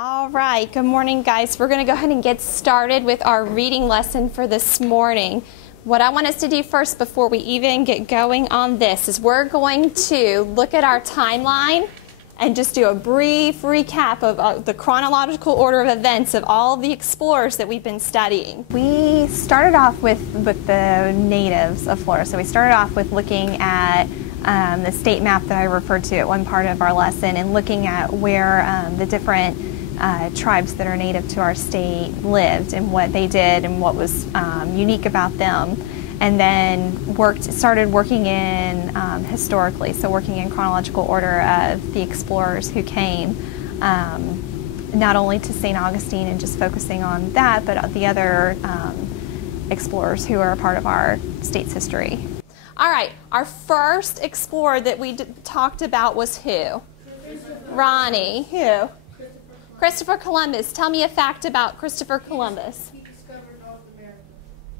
All right, good morning, guys. We're going to go ahead and get started with our reading lesson for this morning. What I want us to do first before we even get going on this is we're going to look at our timeline and just do a brief recap of the chronological order of events of all of the explorers that we've been studying. We started off with the natives of Florida. So we started off with looking at the state map that I referred to at one part of our lesson and looking at where the different tribes that are native to our state lived and what they did and what was unique about them, and then started working in historically, so working in chronological order of the explorers who came not only to St. Augustine and just focusing on that, but the other explorers who are a part of our state's history. All right, our first explorer that we talked about was who? Ronnie. Who? Christopher Columbus. Tell me a fact about Christopher Columbus. He discovered North America.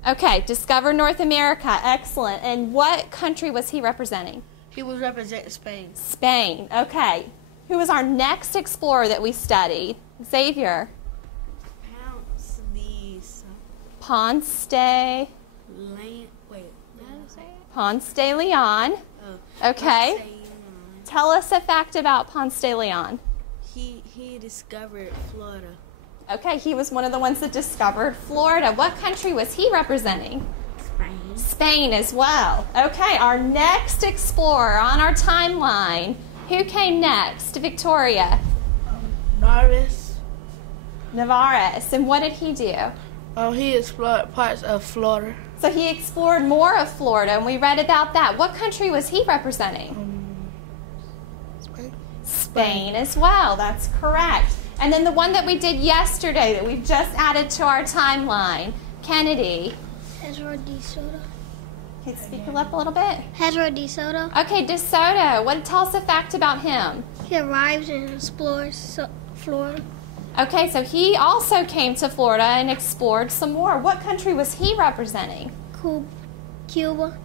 Okay, discovered North America. Excellent. And what country was he representing? He was representing Spain. Spain. Okay. Who was our next explorer that we studied? Xavier. Ponce de Leon. Okay. Tell us a fact about Ponce de Leon. He discovered Florida. Okay, he was one of the ones that discovered Florida. What country was he representing? Spain. Spain as well. Okay, our next explorer on our timeline. Who came next? Victoria. Narvaez. Narvaez. And what did he do? He explored parts of Florida. So he explored more of Florida, and we read about that. What country was he representing? Spain as well. That's correct. And then the one that we did yesterday that we've just added to our timeline, Kennedy. Pedro de Soto. Can you speak up a little bit? Pedro de Soto. Okay, De Soto. Tell us a fact about him. He arrives and explores Florida. Okay, so he also came to Florida and explored some more. What country was he representing? Cuba.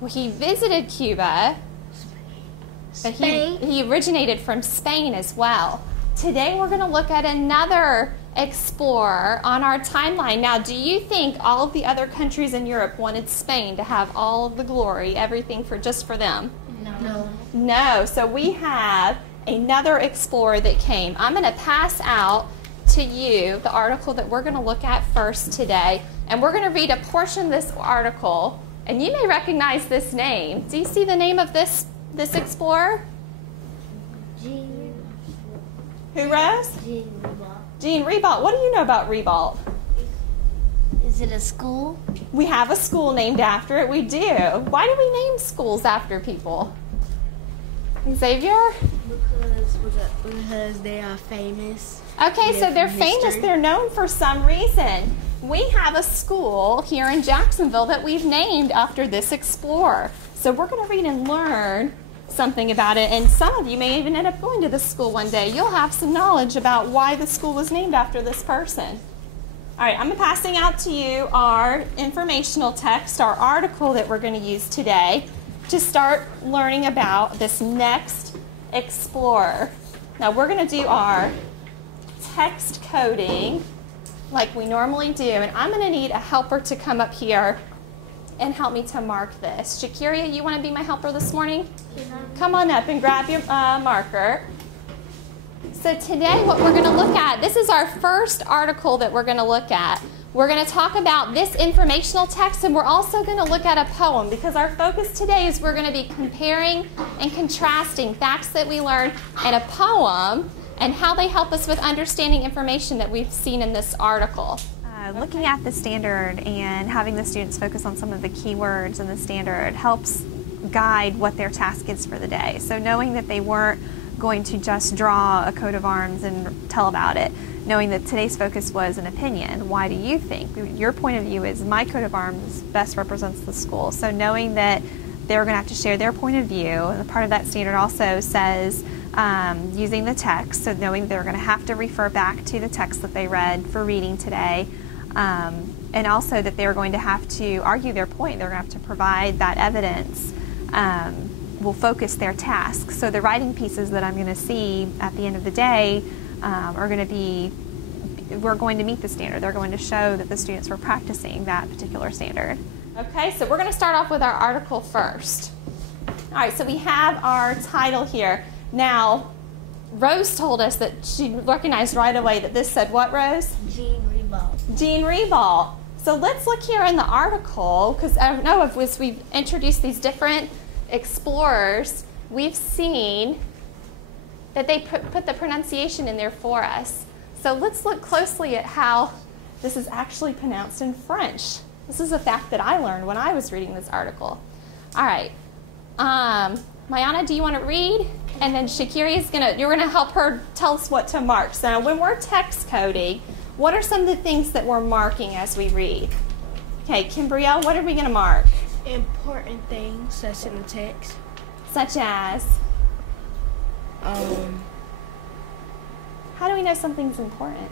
Well, he visited Cuba. But he originated from Spain as well. Today we're going to look at another explorer on our timeline. Now, do you think all of the other countries in Europe wanted Spain to have all of the glory, everything just for them? No. No. So we have another explorer that came. I'm going to pass out to you the article that we're going to look at first today. And we're going to read a portion of this article. And you may recognize this name. Do you see the name of this explorer? Who, Rose? Jean Ribault. What do you know about Ribault? Is it a school? We have a school named after it. We do. Why do we name schools after people? Xavier? Because they are famous. Okay, so they're famous. They're known for some reason. We have a school here in Jacksonville that we've named after this explorer. So we're going to read and learn something about it, and some of you may even end up going to this school one day. You'll have some knowledge about why the school was named after this person. All right, I'm passing out to you our informational text, our article that we're going to use today to start learning about this next explorer. Now we're going to do our text coding like we normally do, and I'm going to need a helper to come up here and help me to mark this. Shakiria, you want to be my helper this morning? Yeah. Come on up and grab your marker. So today what we're going to look at, this is our first article that we're going to look at. We're going to talk about this informational text, and we're also going to look at a poem, because our focus today is we're going to be comparing and contrasting facts that we learned in a poem and how they help us with understanding information that we've seen in this article. Looking at the standard and having the students focus on some of the keywords in the standard helps guide what their task is for the day. So knowing that they weren't going to just draw a coat of arms and tell about it, knowing that today's focus was an opinion. Why do you think? Your point of view is my coat of arms best represents the school. So knowing that they're going to have to share their point of view, and part of that standard also says using the text, so knowing they're going to have to refer back to the text that they read for reading today. And also that they're going to have to argue their point. They're going to have to provide that evidence will focus their tasks. So the writing pieces that I'm going to see at the end of the day are going to be, we're going to meet the standard. They're going to show that the students were practicing that particular standard. Okay, so we're going to start off with our article first. All right, so we have our title here. Now, Rose told us that she recognized right away that this said what, Rose? Jean Ribault. Jean Ribault. So let's look here in the article, because I don't know if as we've introduced these different explorers, we've seen that they put the pronunciation in there for us. So let's look closely at how this is actually pronounced in French. This is a fact that I learned when I was reading this article. All right. Mayana, do you want to read? And then Shakira is you're gonna help her tell us what to mark. So when we're text coding, what are some of the things that we're marking as we read? Okay, Kimbrielle, what are we gonna mark? Important things that's in the text. Such as? How do we know something's important?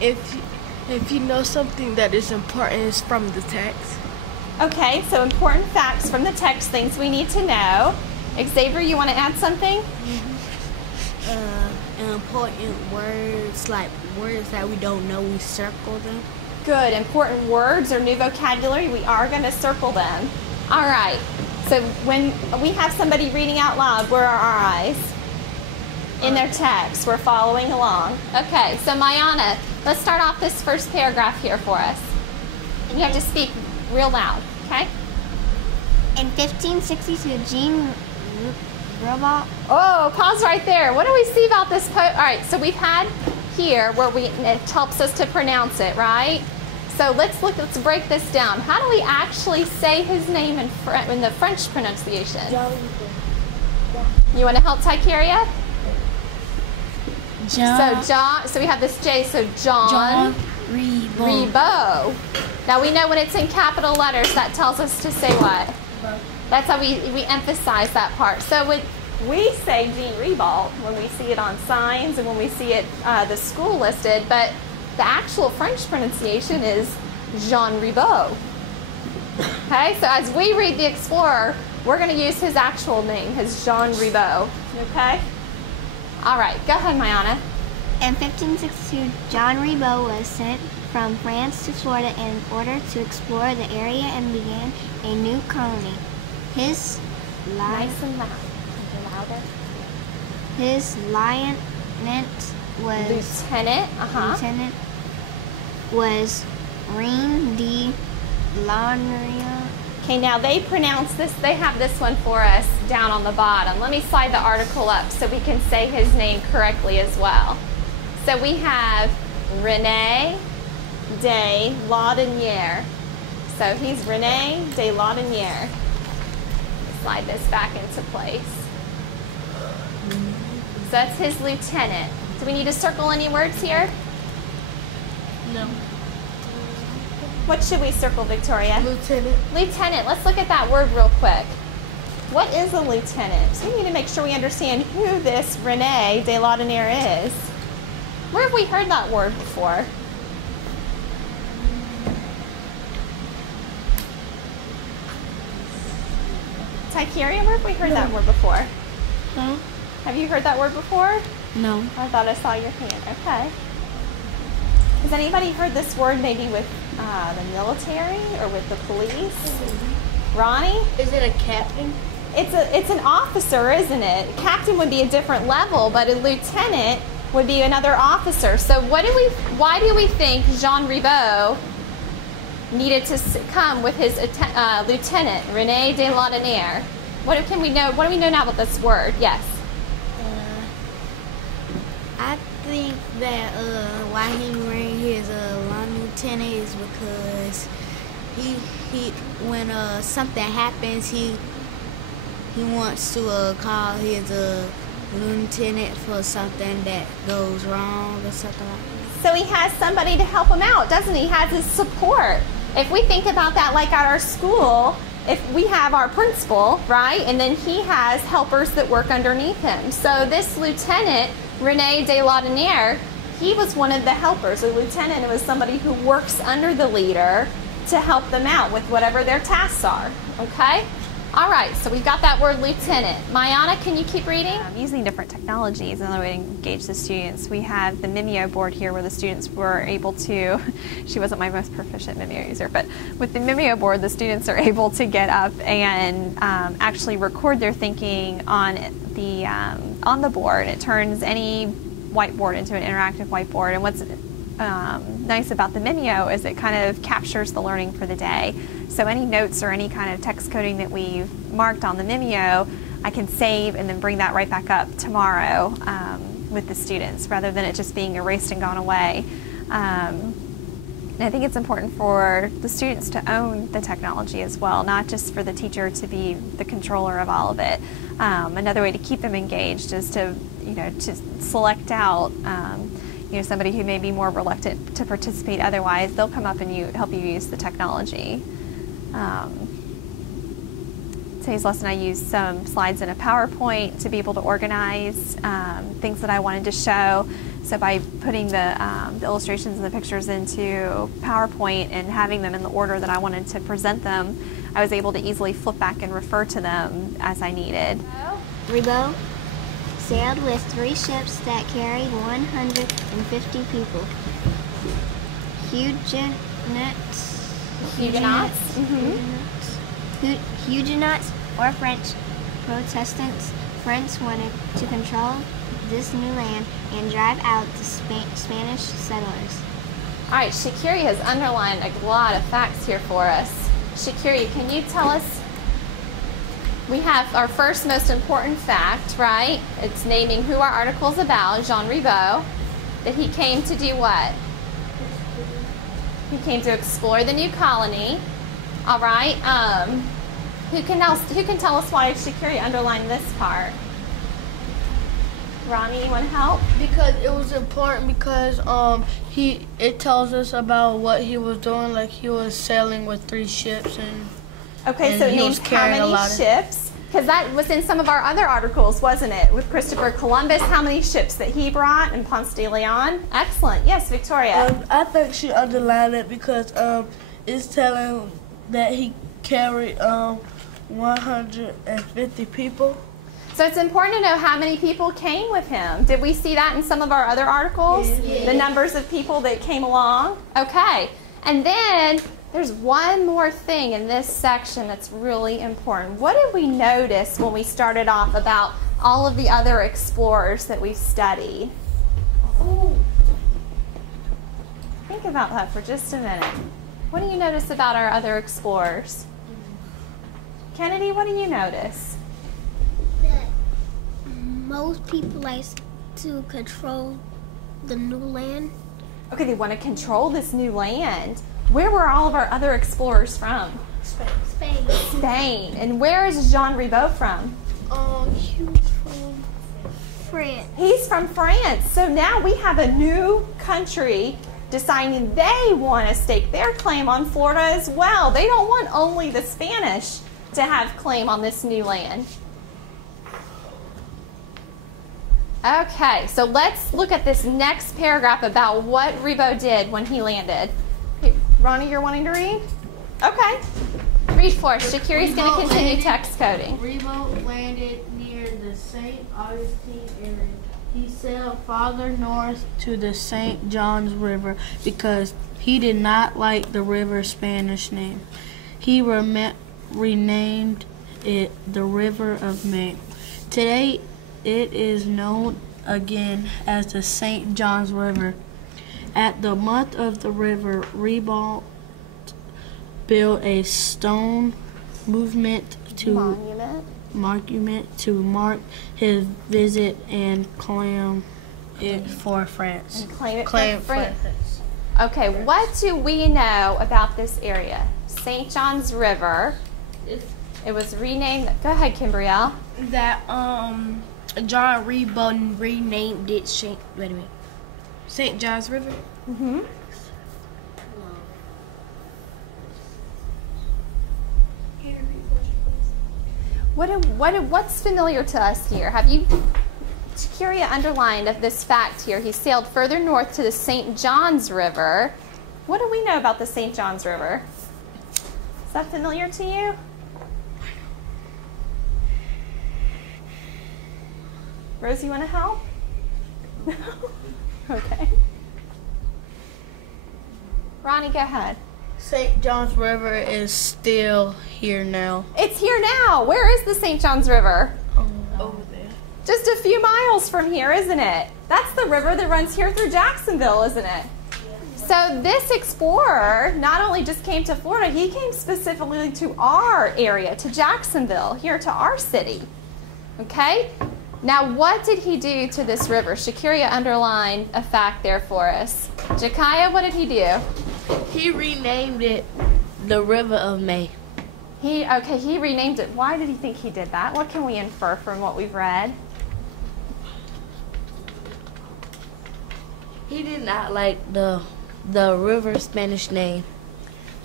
If you know something that is important, it's from the text. Okay, so important facts from the text, things we need to know. Xavier, you want to add something? Important words, like words that we don't know, we circle them. Good. Important words or new vocabulary, we are going to circle them. All right. So when we have somebody reading out loud, where are our eyes? In their text. We're following along. Okay, so Mayana, let's start off this first paragraph here for us. And you have to speak real loud, okay? In 1562, Jean Ribault. Oh, pause right there. What do we see about this? All right, so we've had here where it helps us to pronounce it, right? So let's break this down. How do we actually say his name in the French pronunciation? You want to help Tykeria? So we have this J, so John Ribault. Now we know when it's in capital letters, that tells us to say what? That's how we emphasize that part. So when we say Jean Ribault when we see it on signs and when we see it the school listed, but the actual French pronunciation is Jean Ribault. Okay, so as we read the Explorer, we're going to use his actual name, his Jean Ribault. Okay? All right, go ahead, Mayana. In 1562, John Ribault was sent from France to Florida in order to explore the area and began a new colony. His Nice and loud. Louder. His lieutenant was Lieutenant Reine de Lanoria. Okay, now they pronounce this, they have this one for us down on the bottom. Let me slide the article up so we can say his name correctly as well. So we have René de Laudonnière. So he's René de Laudonnière. Slide this back into place. So that's his lieutenant. Do we need to circle any words here? No. What should we circle, Victoria? Lieutenant. Lieutenant. Let's look at that word real quick. What is a lieutenant? So we need to make sure we understand who this René de Laudonnière is. Where have we heard that word before? Tykeria, where have we heard that word before? Huh? Have you heard that word before? No. I thought I saw your hand. Okay. Has anybody heard this word maybe with the military or with the police? Ronnie? Is it a captain? It's an officer, isn't it? Captain would be a different level, but a lieutenant would be another officer. So why do we think Jean Ribault needed to come with his lieutenant, René de Laudonnière? What do we know now about this word? Yes. I think that why he wearing his lieutenant is because he when something happens he wants to call his lieutenant for something that goes wrong or something like that. So he has somebody to help him out, doesn't he? He has his support. If we think about that like at our school, if we have our principal, right, and then he has helpers that work underneath him. So this lieutenant, René de Laudonnière, he was one of the helpers. A lieutenant was somebody who works under the leader to help them out with whatever their tasks are, okay? All right, so we've got that word lieutenant. Mayana, can you keep reading? Using different technologies, another way to engage the students. We have the Mimeo board here where the students were able to, she wasn't my most proficient Mimeo user, but with the Mimeo board, the students are able to get up and actually record their thinking on the board. It turns any whiteboard into an interactive whiteboard. And what's nice about the Mimeo is it kind of captures the learning for the day. So any notes or any kind of text coding that we've marked on the Mimeo, I can save and then bring that right back up tomorrow with the students rather than it just being erased and gone away. And I think it's important for the students to own the technology as well, not just for the teacher to be the controller of all of it. Another way to keep them engaged is to, to select out somebody who may be more reluctant to participate otherwise. They'll come up and help you use the technology. Today's lesson I used some slides in a PowerPoint to be able to organize things that I wanted to show. So by putting the illustrations and the pictures into PowerPoint and having them in the order that I wanted to present them, I was able to easily flip back and refer to them as I needed. Ribault sailed with 3 ships that carried 150 people. Huguenots or French Protestants. France wanted to control this new land and drive out the Spanish settlers. All right, Shakiri has underlined a lot of facts here for us. Shakiri, can you tell us? We have our first most important fact, right? It's naming who our article is about, Jean Ribault, that he came to do what? He came to explore the new colony. All right. Who can tell us why Shakiri underlined this part? Ronnie, you want to help? Because it was important because it tells us about what he was doing, like he was sailing with 3 ships and okay, so it names how many ships? Because that was in some of our other articles, wasn't it? With Christopher Columbus, how many ships that he brought and Ponce de Leon? Excellent. Yes, Victoria. I think she underlined it because it's telling that he carried 150 people. So it's important to know how many people came with him. Did we see that in some of our other articles? Yeah. The numbers of people that came along? Okay. And then there's one more thing in this section that's really important. What did we notice when we started off about all of the other explorers that we've studied? Think about that for just a minute. What do you notice about our other explorers? Kennedy, what do you notice? That most people like to control the new land. Okay, they want to control this new land. Where were all of our other explorers from? Spain. Spain. And where is Jean Ribault from? He was from France. He's from France. So now we have a new country deciding they want to stake their claim on Florida as well. They don't want only the Spanish to have claim on this new land. Okay, so let's look at this next paragraph about what Ribault did when he landed. Okay, Ronnie, you're wanting to read? Okay. Read for us. Shakiri's going to continue text coding. Ribault landed near the St. Augustine area. He sailed farther north to the St. Johns River because he did not like the river's Spanish name. He renamed it the River of May. Today, it is known again as the St. Johns River. At the mouth of the river, Ribault built a stone monument to mark his visit and claim it for France. And claim it for France. Okay, what do we know about this area? St. John's River. It was renamed. Go ahead, Kimbrielle. That John Ribault renamed it St. John's River. Mm-hmm. What's familiar to us here? Have you, Shakiria underlined of this fact here. He sailed further north to the St. John's River. What do we know about the St. John's River? Is that familiar to you? Rose, you want to help? Okay. Ronnie, go ahead. St. John's River is still here now. It's here now. Where is the St. John's River? Over there. Just a few miles from here, isn't it? That's the river that runs here through Jacksonville, isn't it? So this explorer not only just came to Florida, he came specifically to our area, to Jacksonville, here to our city. Okay? Now, what did he do to this river? Shakiria underlined a fact there for us. Jekiah, what did he do? He renamed it the River of May. He renamed it. Why did he think he did that? What can we infer from what we've read? He did not like the river Spanish name.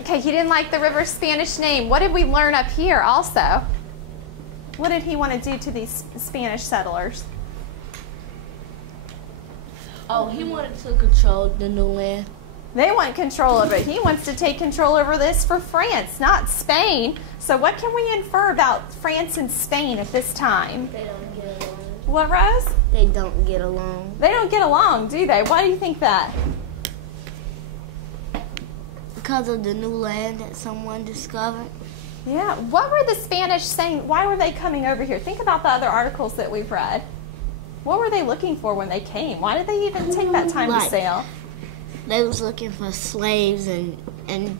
Okay, he didn't like the river's Spanish name. What did we learn up here also? What did he want to do to these Spanish settlers? Oh, he wanted to control the new land. They want control over it. He wants to take control over this for France, not Spain. So what can we infer about France and Spain at this time? They don't get along. What, Rose? They don't get along. They don't get along, do they? Why do you think that? Because of the new land that someone discovered. Yeah. What were the Spanish saying? Why were they coming over here? Think about the other articles that we've read. What were they looking for when they came? Why did they even take that time to sail? They was looking for slaves and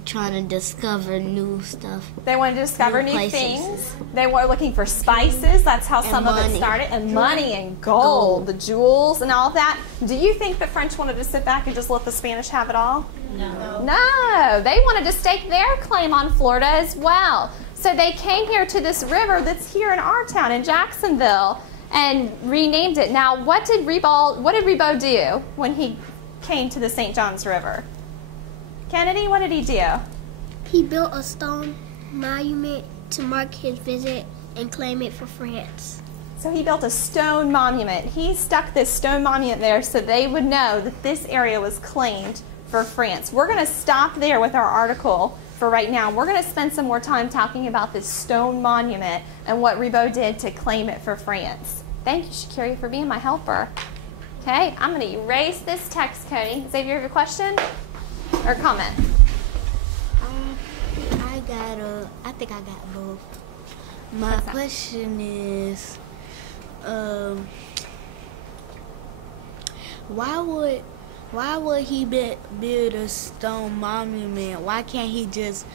trying to discover new stuff. They wanted to discover new places. things. They were looking for spices. That's how some of it money. started. And money and gold, the jewels and all of that. Do you think the French wanted to sit back and just let the Spanish have it all? No. No. They wanted to stake their claim on Florida as well. So they came here to this river that's here in our town in Jacksonville and renamed it. Now, what did Ribot do when he came to the St. John's River? Kennedy, what did he do? He built a stone monument to mark his visit and claim it for France. So he built a stone monument. He stuck this stone monument there so they would know that this area was claimed for France. We're going to stop there with our article for right now. We're going to spend some more time talking about this stone monument and what Ribot did to claim it for France. Thank you, Shakiria, for being my helper. Okay, I'm going to erase this text, Cody. Xavier, you have a question or comment? I think I got both. My question is, why would he build a stone monument? Why can't he just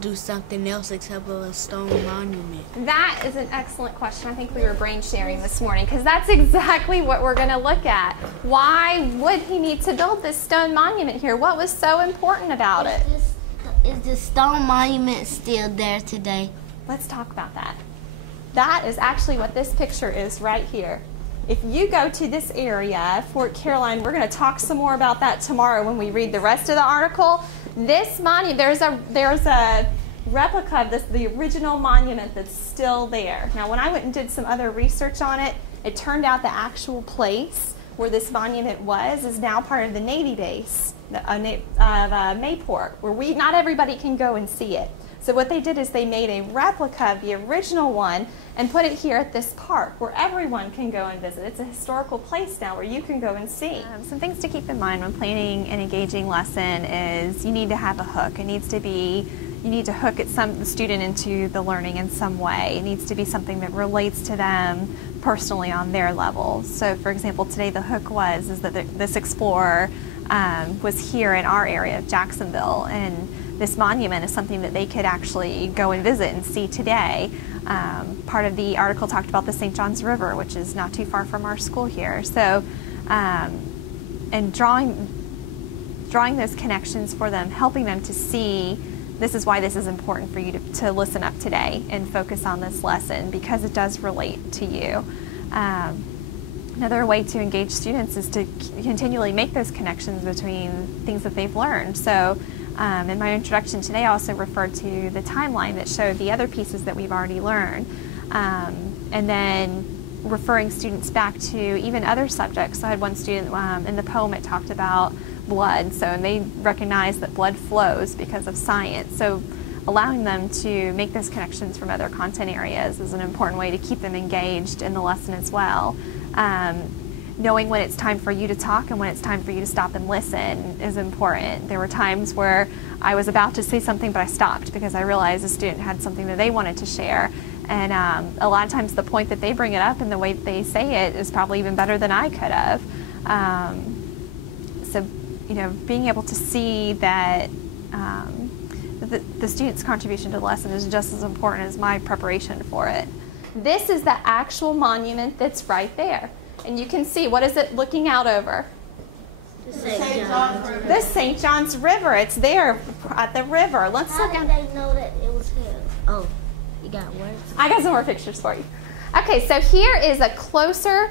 do something else except for a stone monument? That is an excellent question. I think we were brain sharing this morning because that's exactly what we're going to look at. Why would he need to build this stone monument here? What was so important about it? Is the stone monument still there today? Let's talk about that. That is actually what this picture is right here. If you go to this area, Fort Caroline, we're going to talk some more about that tomorrow when we read the rest of the article. This monument, there's a replica of this, the original monument that's still there. Now, when I went and did some other research on it, it turned out the actual place where this monument was is now part of the Navy base of Mayport, where not everybody can go and see it. So what they did is they made a replica of the original one and put it here at this park where everyone can go and visit. It's a historical place now where you can go and see. Some things to keep in mind when planning an engaging lesson is you need to have a hook. You need to hook the student into the learning in some way. It needs to be something that relates to them personally on their level. So for example, today the hook is that this explorer was here in our area of Jacksonville, and this monument is something that they could actually go and visit and see today. Part of the article talked about the St. John's River, which is not too far from our school here. So, and drawing those connections for them, helping them to see this is why this is important for you to listen up today and focus on this lesson because it does relate to you. Another way to engage students is to continually make those connections between things that they've learned. So in my introduction today, I also referred to the timeline that showed the other pieces that we've already learned. And then referring students back to even other subjects. So I had one student in the poem, it talked about blood. And they recognized that blood flows because of science. So allowing them to make those connections from other content areas is an important way to keep them engaged in the lesson as well. Knowing when it's time for you to talk and when it's time for you to stop and listen is important. There were times where I was about to say something, but I stopped because I realized a student had something that they wanted to share. And a lot of times the point that they bring it up and the way that they say it is probably even better than I could have. So, you know, being able to see that the student's contribution to the lesson is just as important as my preparation for it. This is the actual monument that's right there. And you can see, what is it looking out over? The St. John's River. The St. John's River. It's there at the river. Let's How look did at they know that it was here? Oh, you got words? I got some more pictures for you. Okay, so here is a closer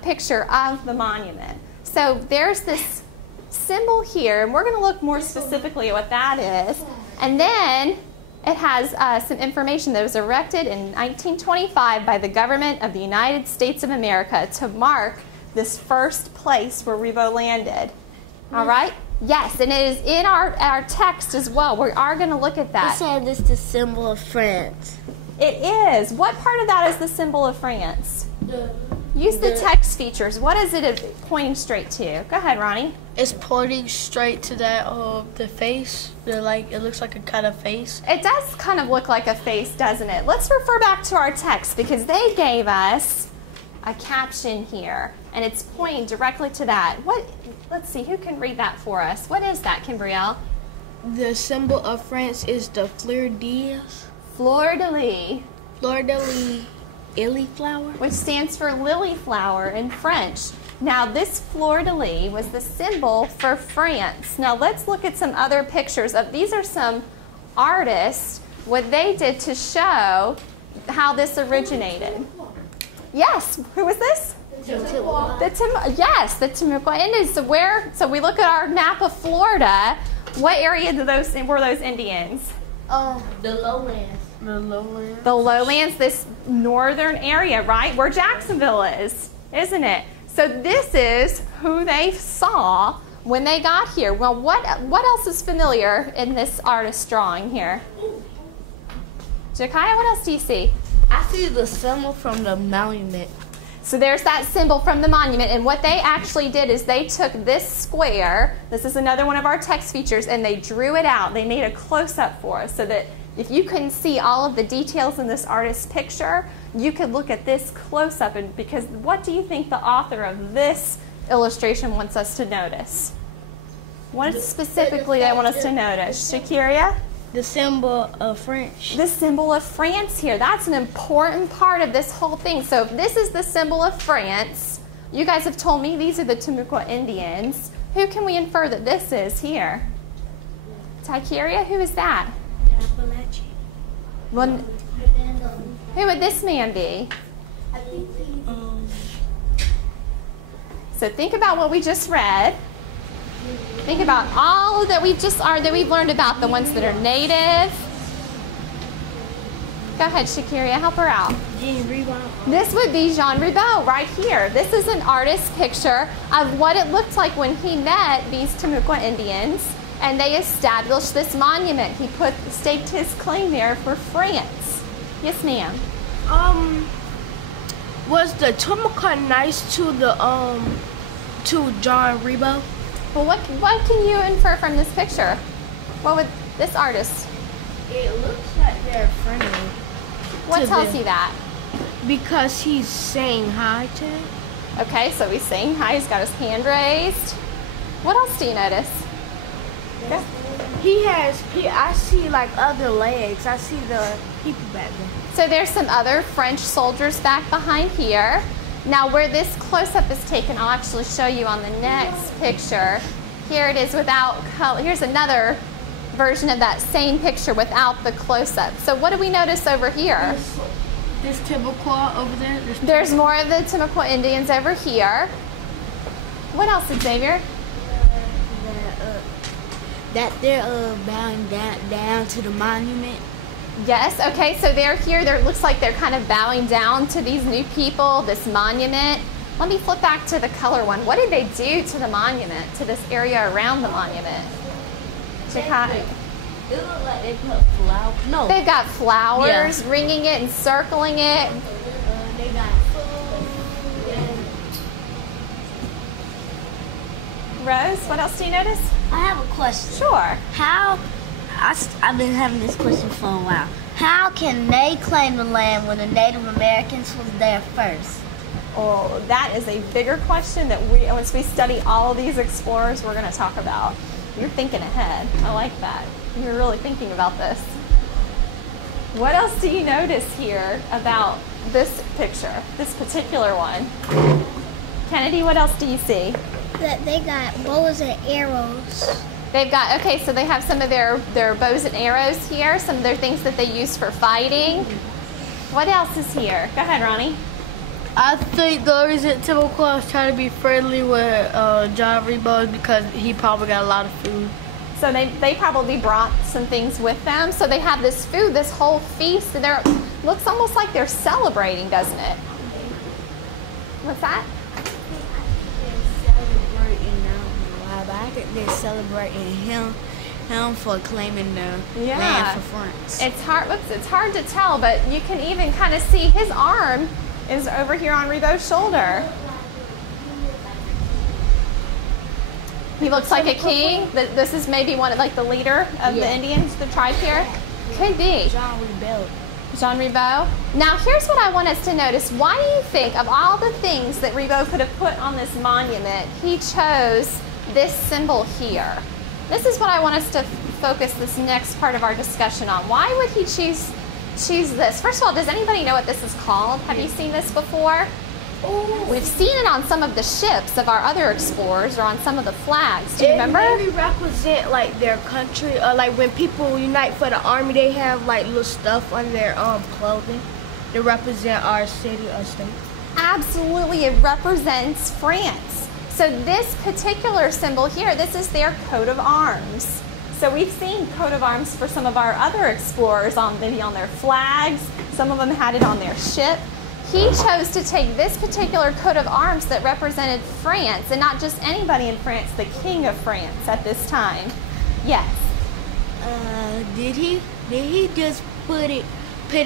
picture of the monument. So there's this symbol here, and we're going to look more specifically at what that is. And then it has some information that was erected in 1925 by the government of the United States of America to mark this first place where Ribot landed. All right? Yes, and it is in our text as well. We are going to look at It that. said it's the symbol of France. It is. What part of that is the symbol of France? Use the text features. What is it pointing straight to? Go ahead, Ronnie. It's pointing straight to that the face. It looks like a kind of face. It does kind of look like a face, doesn't it? Let's refer back to our text because they gave us a caption here, and it's pointing directly to that. Let's see, who can read that for us? What is that, Kimbrielle? The symbol of France is the fleur-de-lis. Fleur-de-lis. Fleur-de-lis. Lily flower, Which stands for lily flower in French. Now this fleur-de-lis was the symbol for France. Now let's look at some other pictures of, these are some artists, what they did to show how this originated. Yes, who was this? Yes, the Timucua Indians. So we look at our map of Florida, what area were those Indians? The lowlands. the lowlands. The lowlands, this northern area, right? Where Jacksonville is, isn't it? So this is who they saw when they got here. Well, what else is familiar in this artist's drawing here? Jakaya, what else do you see? I see the symbol from the monument. So there's that symbol from the monument, and what they actually did is they took this square, this is another one of our text features, and they drew it out. They made a close-up for us so that if you couldn't see all of the details in this artist's picture, you could look at this close-up, and because what do you think the author of this illustration wants us to notice? What specifically they want us to notice? Shakiria? The symbol of French. The symbol of France here. That's an important part of this whole thing. So if this is the symbol of France, you guys have told me these are the Timucua Indians. Who can we infer that this is here? Tykeria? Who is that? Well, who would this man be? So think about what we just read. Think about all that we've learned about the ones that are native. Go ahead, Shakiria, help her out. This would be Jean Ribot right here. This is an artist's picture of what it looked like when he met these Timucua Indians and they established this monument. He staked his claim there for France. Yes, ma'am. Was the Timucua nice to John Ribot? Well, what can you infer from this picture? What would this artist? It looks like they're friendly. What tells you that? Because he's saying hi to him. Okay, so he's saying hi. He's got his hand raised. What else do you notice? Yeah. I see like other legs. I see the people back there. So there's some other French soldiers back behind here. Now where this close-up is taken, I'll actually show you on the next picture. Here it is without color. Here's another version of that same picture without the close-up. So what do we notice over here? There's Timucua over there. There's more of the Timucua Indians over here. What else, Xavier? That they're bowing down to the monument. Yes, okay, so they're here. It looks like they're kind of bowing down to these new people, this monument. Let me flip back to the color one. What did they do to the monument, to this area around the monument? It looked like they put flowers. No. They've got flowers, ringing it and circling it. They got food. Rose, what else do you notice? I have a question. Sure. I've been having this question for a while. How can they claim the land when the Native Americans was there first? Oh, that is a bigger question that once we study all of these explorers, we're going to talk about. You're thinking ahead. I like that. You're really thinking about this. What else do you notice here about this picture, this particular one? Kennedy, what else do you see? That they got bows and arrows. They've got, okay, so they have some of their bows and arrows here, some of their things that they use for fighting. What else is here? Go ahead, Ronnie. I think the reason Timberclaw was trying to be friendly with John Rebo is because he probably got a lot of food. So they probably brought some things with them. So they have this food, this whole feast, and looks almost like they're celebrating, doesn't it? What's that? I think they're celebrating him for claiming the land for France. It's hard. Whoops, it's hard to tell, but you can even kind of see his arm is over here on Rebo's shoulder. He looks like a king. This is maybe one of the leader of the Indians, the tribe here. Could be. Jean Rebo. Now here's what I want us to notice. Why do you think of all the things that Rebo could have put on this monument, he chose this symbol here? This is what I want us to focus this next part of our discussion on. Why would he choose this? First of all, does anybody know what this is called? Have you seen this before? We've seen it on some of the ships of our other explorers or on some of the flags. Do you remember? It maybe represent their country, or when people unite for the army, they have little stuff on their clothing to represent our city or state. Absolutely, it represents France. So this particular symbol here, this is their coat of arms. So we've seen coat of arms for some of our other explorers maybe on their flags. Some of them had it on their ship. He chose to take this particular coat of arms that represented France, and not just anybody in France, the King of France at this time. Yes. Did he just put it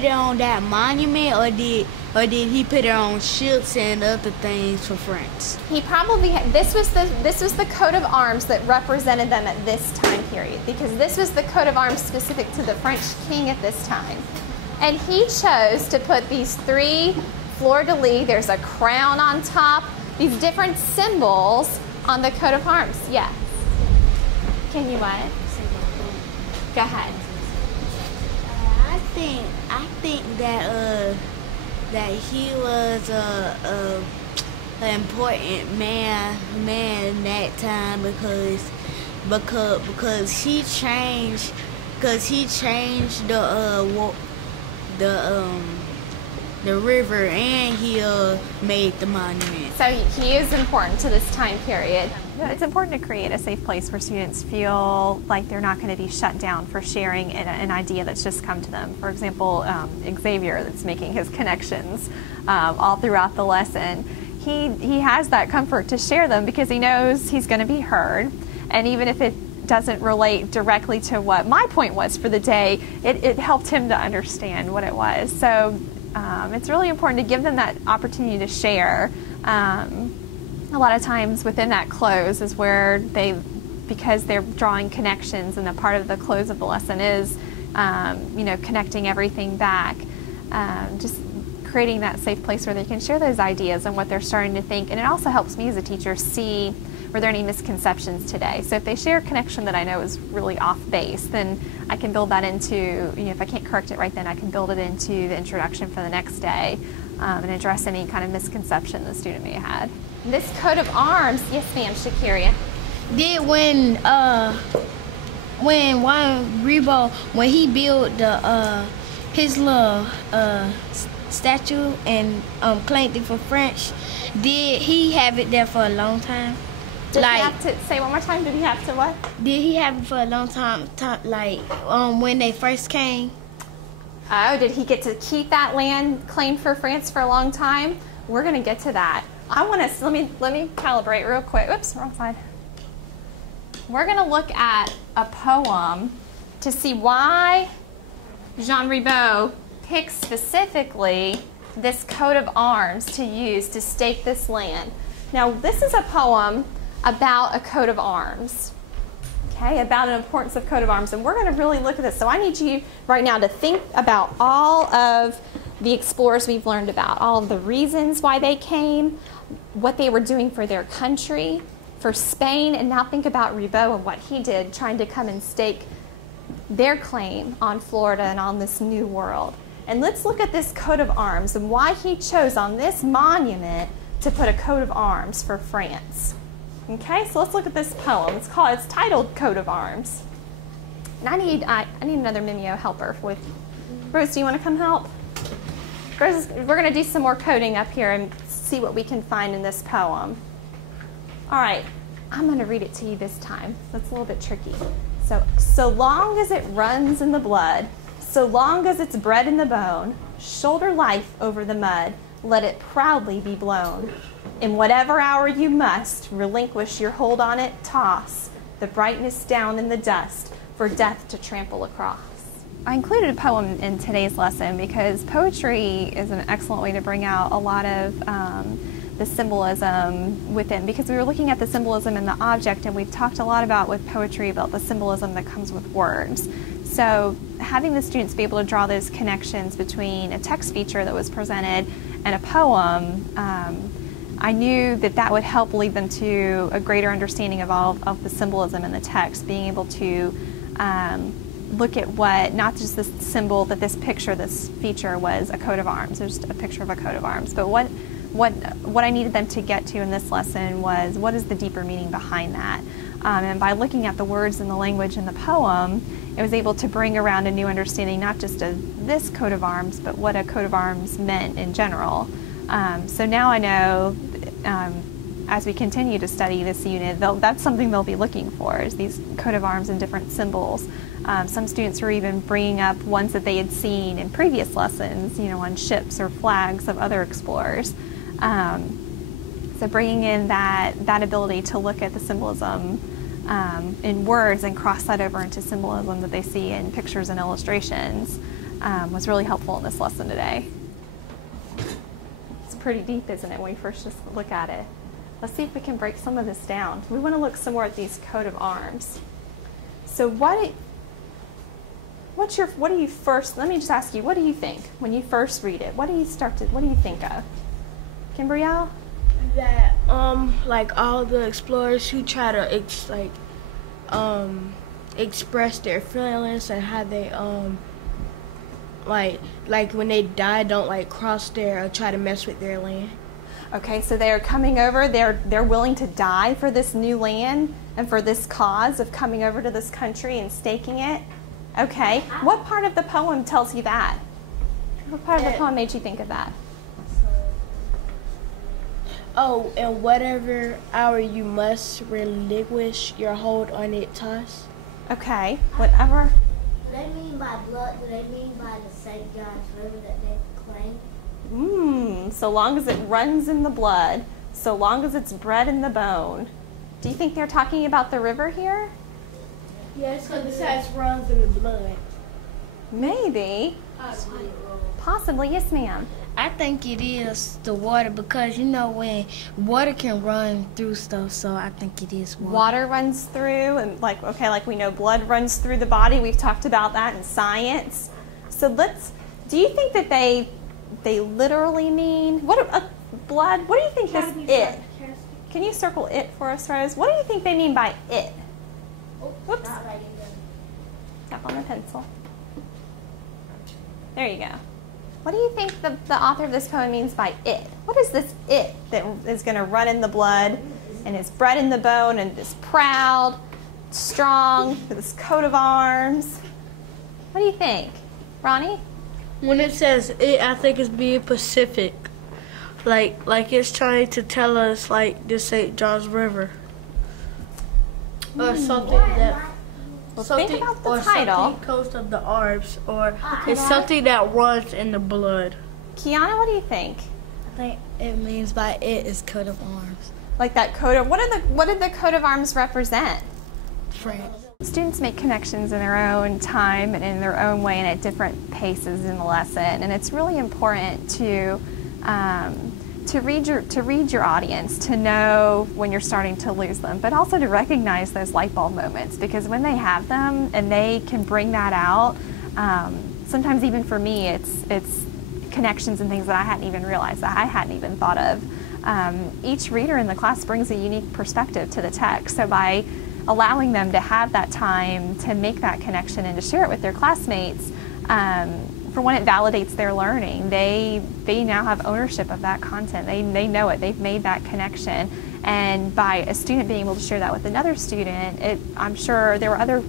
on that monument, or did he put it on ships and other things for France? He probably this was the coat of arms that represented them at this time period, because this was the coat of arms specific to the French king at this time. And he chose to put these 3 fleur-de-lis, there's a crown on top, these different symbols on the coat of arms. Yes. Can you what? Go ahead. I think that he was an important man in that time because he changed the river, and he made the monument. So he is important to this time period. It's important to create a safe place where students feel like they're not going to be shut down for sharing an idea that's just come to them. For example, Xavier, that's making his connections all throughout the lesson. He has that comfort to share them because he knows he's going to be heard, and even if it doesn't relate directly to what my point was for the day, it helped him to understand what it was. So it's really important to give them that opportunity to share. A lot of times within that close is where because they're drawing connections, and a part of the close of the lesson is, connecting everything back, just creating that safe place where they can share those ideas and what they're starting to think. And it also helps me as a teacher see were there any misconceptions today. So if they share a connection that I know is really off base, then I can build that into, if I can't correct it right then, I can build it into the introduction for the next day and address any kind of misconception the student may have had. This coat of arms, yes ma'am, Shakiria. Did when Rebo, when he built his little statue and claimed it for French, did he have it there for a long time? Did he have to, say one more time, did he have to what? Did he have it for a long time, when they first came? Oh, did he get to keep that land claimed for France for a long time? We're going to get to that. I want to, let me calibrate real quick. Oops, wrong side. We're going to look at a poem to see why Jean Rebo picked specifically this coat of arms to use to stake this land. Now, this is a poem about a coat of arms. Okay, about an importance of coat of arms. And we're going to really look at this. So I need you right now to think about all of the explorers we've learned about, all of the reasons why they came, what they were doing for their country, for Spain, and now think about Ribault and what he did, trying to come and stake their claim on Florida and on this new world. And let's look at this coat of arms and why he chose on this monument to put a coat of arms for France. Okay, so let's look at this poem. It's titled Coat of Arms. And I need another Mimeo helper with Rose. Do you want to come help? Rose, we're going to do some more coding up here and see what we can find in this poem. All right, I'm going to read it to you this time. That's a little bit tricky. So long as it runs in the blood, so long as it's bred in the bone, shoulder life over the mud, let it proudly be blown. In whatever hour you must, relinquish your hold on it, toss the brightness down in the dust for death to trample across. I included a poem in today's lesson because poetry is an excellent way to bring out a lot of the symbolism within, because we were looking at the symbolism in the object, and we've talked a lot about with poetry about the symbolism that comes with words. So having the students be able to draw those connections between a text feature that was presented and a poem, I knew that that would help lead them to a greater understanding of all of the symbolism in the text, being able to look at what, not just this symbol, that this picture, this feature was a coat of arms, there's a picture of a coat of arms, but what I needed them to get to in this lesson was what is the deeper meaning behind that. And by looking at the words and the language in the poem, it was able to bring around a new understanding, not just of this coat of arms, but what a coat of arms meant in general. So now I know, as we continue to study this unit, that's something they'll be looking for, is these coat of arms and different symbols. Some students were even bringing up ones that they had seen in previous lessons, on ships or flags of other explorers. So bringing in that ability to look at the symbolism in words and cross that over into symbolism that they see in pictures and illustrations was really helpful in this lesson today. It's pretty deep, isn't it, when we first just look at it? Let's see if we can break some of this down. We want to look some more at these coat of arms. So what do you first, let me just ask you, what do you think when you first read it? What do you think of? Kimbrielle? That like all the explorers who try to express their feelings and how they like when they die, don't cross their try to mess with their land. Okay, so they are coming over, they're willing to die for this new land and for this cause of coming over to this country and staking it. Okay, what part of the poem tells you that? What part of the poem made you think of that? Oh, and whatever hour you must relinquish your hold on it, toss. Okay, whatever. Do they mean by blood? Do they mean by the St. John's River that they claim? So long as it runs in the blood, so long as it's bred in the bone. Do you think they're talking about the river here? Yes, because it says runs in the blood. Maybe. Possibly, yes ma'am. I think it is the water because when water can run through stuff, so I think it is water. Water runs through, and like we know blood runs through the body. We've talked about that in science. So do you think that they literally mean, blood, what do you think this it? Can you circle it for us, Rose? What do you think they mean by it? Whoops. Tap on the pencil. There you go. What do you think the author of this poem means by it? What is this it that is going to run in the blood and is bred in the bone and is proud, strong, with this coat of arms? What do you think? Ronnie? When it says it, I think it's being Pacific. Like it's trying to tell us the St. John's River. Or something that... Think about the title. Something coast of the arms, or it's something that runs in the blood. Kiana, what do you think? I think it means by it is coat of arms. Like that coat of, what did the coat of arms represent? France. Students make connections in their own time and in their own way and at different paces in the lesson, and it's really important to to read your audience, to know when you're starting to lose them, but also to recognize those light bulb moments, because when they have them and they can bring that out, sometimes even for me, it's connections and things that I hadn't even realized, that I hadn't even thought of. Each reader in the class brings a unique perspective to the text, so by allowing them to have that time to make that connection and to share it with their classmates, for one, it validates their learning. They now have ownership of that content. They know it. They've made that connection. And by a student being able to share that with another student, I'm sure there were other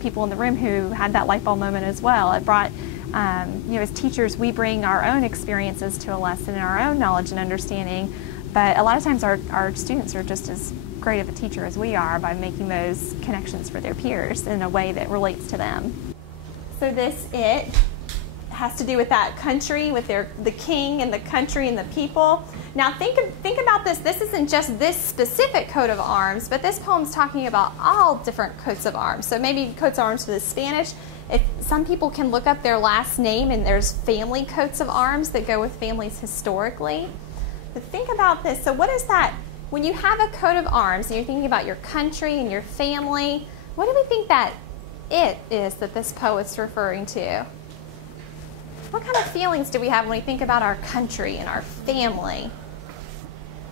people in the room who had that light bulb moment as well. It brought, as teachers, we bring our own experiences to a lesson and our own knowledge and understanding. But a lot of times our students are just as great of a teacher as we are by making those connections for their peers in a way that relates to them. So this has to do with that country, with the king and the country and the people. Now think about this. This isn't just this specific coat of arms, but this poem's talking about all different coats of arms. So maybe coats of arms for the Spanish. If some people can look up their last name, and there's family coats of arms that go with families historically. But think about this. So what is that? When you have a coat of arms and you're thinking about your country and your family, what do we think that it is that this poet's referring to? What kind of feelings do we have when we think about our country and our family?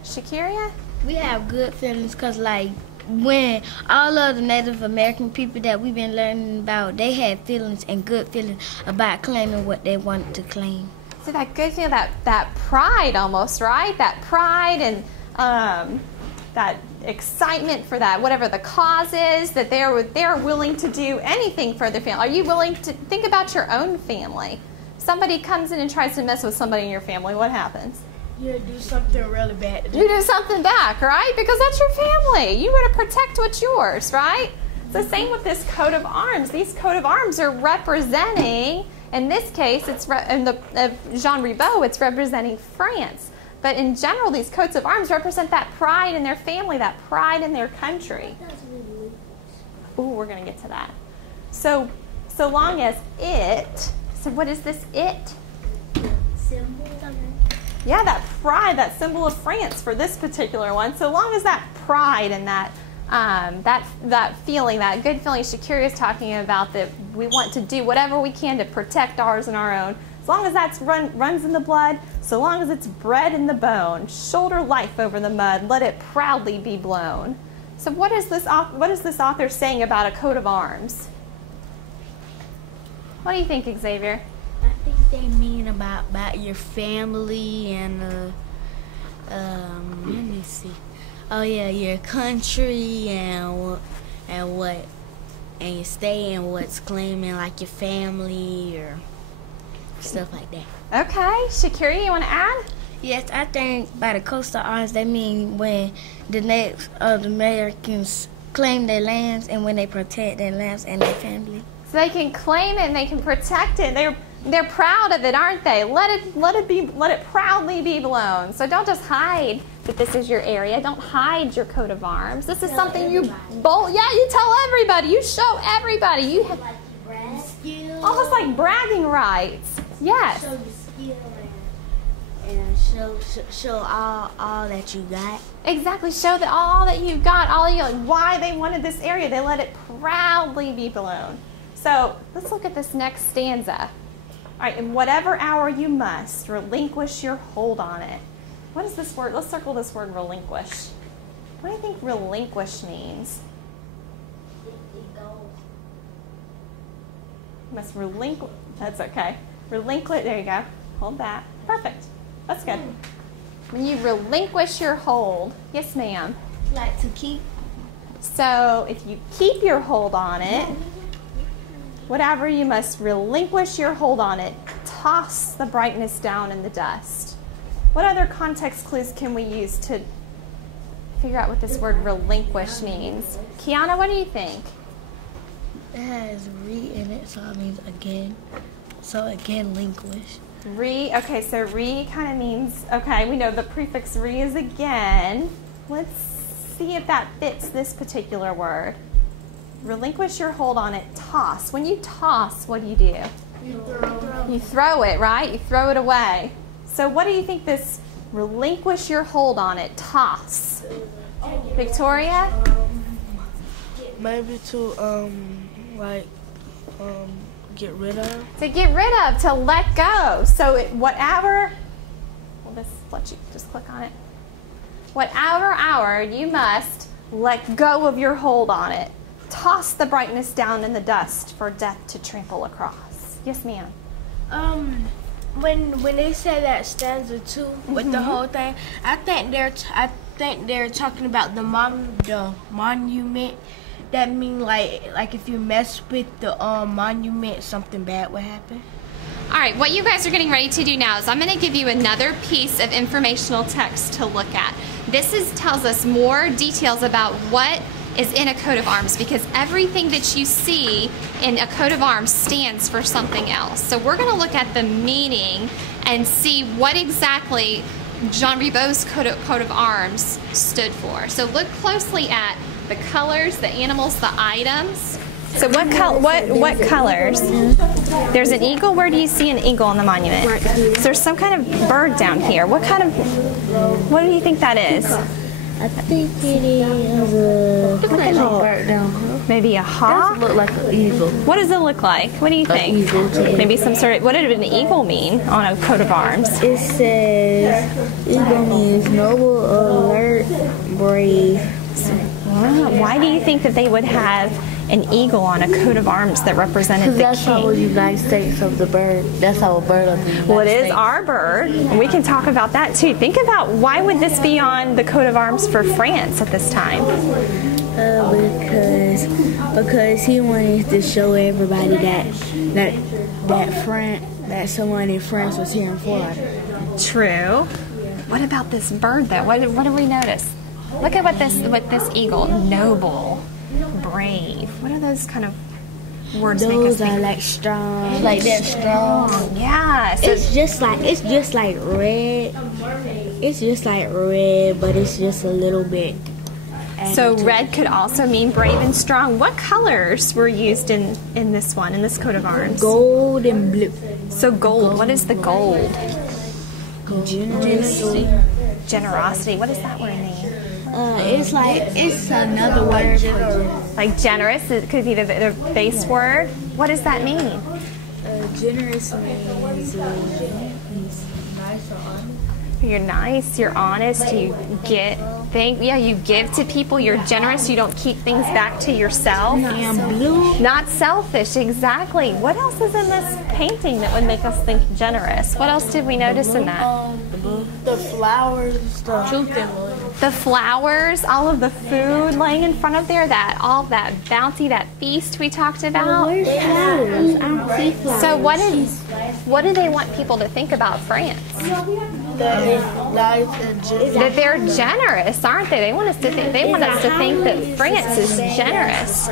Shakiria? We have good feelings because, like, when all of the Native American people that we've been learning about, they had feelings and good feelings about claiming what they wanted to claim. So that good feeling, that pride almost, right? That pride and that excitement for that, whatever the cause is, that they're willing to do anything for their family. Are you willing to think about your own family? Somebody comes in and tries to mess with somebody in your family, what happens? You do something really bad. You do something back, right? Because that's your family. You want to protect what's yours, right? It's the same with this coat of arms. These coat of arms are representing, in this case, in the Jean Ribot, it's representing France. But in general, these coats of arms represent that pride in their family, that pride in their country. Ooh, we're going to get to that. So long as it, so what is this it? Symbol. Yeah, that pride, that symbol of France for this particular one. So long as that pride and that feeling, that good feeling Shakira is talking about, that we want to do whatever we can to protect ours and our own. As long as that runs in the blood, so long as it's bred in the bone, shoulder life over the mud, let it proudly be blown. So what is this author saying about a coat of arms? What do you think, Xavier? I think they mean about your family and let me see. Oh yeah, your country and you stay in what's claiming, like your family or stuff like that. Okay, Shakira, you want to add? Yes, I think by the coastal arms they mean when the Native Americans claim their lands and when they protect their lands and their family. So they can claim it and they can protect it. They're proud of it, aren't they? Let it proudly be blown. So don't just hide that this is your area. Don't hide your coat of arms. This is something you tell everybody. You show everybody. You have almost like bragging rights. Yes. Show your skill and show all that you got. Exactly. Show all that you've got. Why they wanted this area. They let it proudly be blown. So let's look at this next stanza. All right, in whatever hour you must, relinquish your hold on it. What is this word? Let's circle this word relinquish. What do you think relinquish means? You must relinquish. That's okay. Relinquish. There you go. Hold that. Perfect. That's good. When you relinquish your hold. Yes, ma'am. Like to keep. So if you keep your hold on it, whatever you must relinquish your hold on it, toss the brightness down in the dust. What other context clues can we use to figure out what this word relinquish means? Kiana, what do you think? It has re in it, so it means again. So again, relinquish. Okay, so re kind of means, okay, we know the prefix re is again. Let's see if that fits this particular word. Relinquish your hold on it, toss. When you toss, what do? You throw it, right? You throw it away. So what do you think this Relinquish your hold on it. Toss. Victoria? Maybe to get rid of. To get rid of, to let go. So whatever, well, this let you just click on it. Whatever hour you must let go of your hold on it. Toss the brightness down in the dust for death to trample across. Yes, ma'am. When they say that stanza 2 with the whole thing, I think they're talking about the monument. That mean like if you mess with the monument, something bad would happen. All right, what you guys are getting ready to do now is I'm going to give you another piece of informational text to look at. This tells us more details about what is in a coat of arms, because everything that you see in a coat of arms stands for something else. So we're going to look at the meaning and see what exactly Jean Ribaud's coat of arms stood for. So look closely at the colors, the animals, the items. So what colors? There's an eagle. Where do you see an eagle on the monument? Right here. So there's some kind of bird down here. What do you think that is? I think it is a bird down here. Maybe a hawk? Does look like an eagle. What does it look like? What do you think? Eagle too. Maybe some sort of, what did an eagle mean on a coat of arms? It says eagle means noble, alert, brave. Why do you think that they would have an eagle on a coat of arms that represented the That's our king? United States of the bird. That's our bird of the United Well, it States. is our bird. We can talk about that too. Think about, why would this be on the coat of arms for France at this time? Because he wanted to show everybody that someone in France was here in Florida. True. What about this bird though? What do we notice? Look at what this eagle, noble, brave. What are those kind of words make us Those think? are like strong. Like that strong. Yeah. So It's just like red. It's just like red, but it's just a little bit. So red could also mean brave and strong. What colors were used in this one, in this coat of arms? Gold and blue. So gold. What is the gold? Generosity. What does that word mean? It's another word for Like generous. It could be the base word. What does that mean? generous means nice or honest. You're nice. You're honest. You you give to people. You're generous. You don't keep things back to yourself. And blue. Not selfish, exactly. What else is in this painting that would make us think generous? What else did we notice in that? The flowers and stuff. The flowers, all of the food laying in front of there, all that bounty, that feast we talked about. Where's flowers? I don't see flowers. So what do they want people to think about France? That they're generous, aren't they? They want us to think. They want us to think that France is generous.